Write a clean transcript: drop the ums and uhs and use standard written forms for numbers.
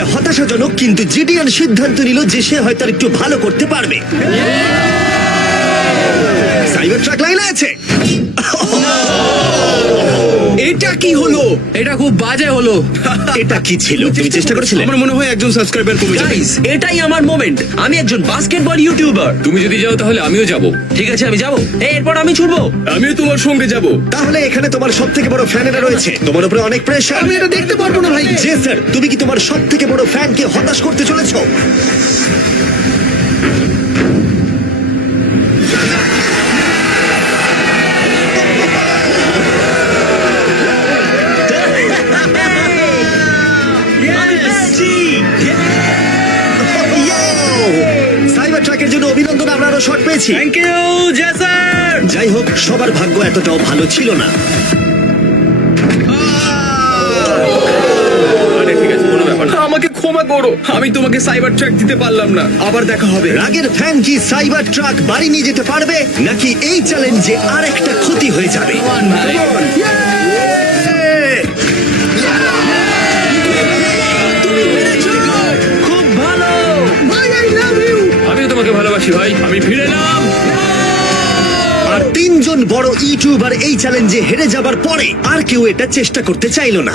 এটা হতাশাজনক, কিন্তু জিডিয়ান সিদ্ধান্ত নিল যে সে হয়তো আর একটু ভালো করতে পারবে। সাইবার ট্রাক লাইনে আছে। এটা কি হলো? এটা খুব বাজে হলো। এটা কি ছিল? তুমি চেষ্টা করেছিলে? আমার মনে হয় একজন সাবস্ক্রাইবার কমে যাবে। গাইস, এটাই আমার মোমেন্ট। আমি একজন বাস্কেটবল ইউটিউবার। তুমি যদি যাও তাহলে আমিও যাব। ঠিক আছে, আমি যাবো। এরপর আমি ছুটবো। আমিও তোমার সঙ্গে যাব। তাহলে এখানে তোমার সব থেকে বড় ফ্যানেরা রয়েছে, তোমার উপরে অনেক প্রেশার। আমি এটা দেখতে পারবো না ভাই। জে স্যার, তুমি কি তোমার সব থেকে বড় ফ্যানকে হতাশ করতে চলেছো? আমি পেরেছি। সাইবার ট্রাকের জন্য অভিনন্দন, আমরা আরো শট পেয়েছি। থ্যাংক ইউ জেসার। যাই হোক, সবার ভাগ্য এতটাও ভালো ছিল না। আরে ঠিক আছে, কোনো ব্যাপার না। আমাকে ক্ষমা করো, আমি তোমাকে সাইবার ট্র্যাক দিতে পারলাম না। আবার দেখা হবে। রাগের ফ্যান কি সাইবার ট্রাক বাড়ি নিয়ে যেতে পারবে, নাকি এই চ্যালেঞ্জে আর একটা ক্ষতি হয়ে যাবে? খুব ভালো। আমিও তোমাকে ভালোবাসি ভাই, আমি ফিরে এলাম। আর তিনজন বড় ইউটিউবার এই চ্যালেঞ্জে হেরে যাবার পরে আর কেউ এটা চেষ্টা করতে চাইলো না।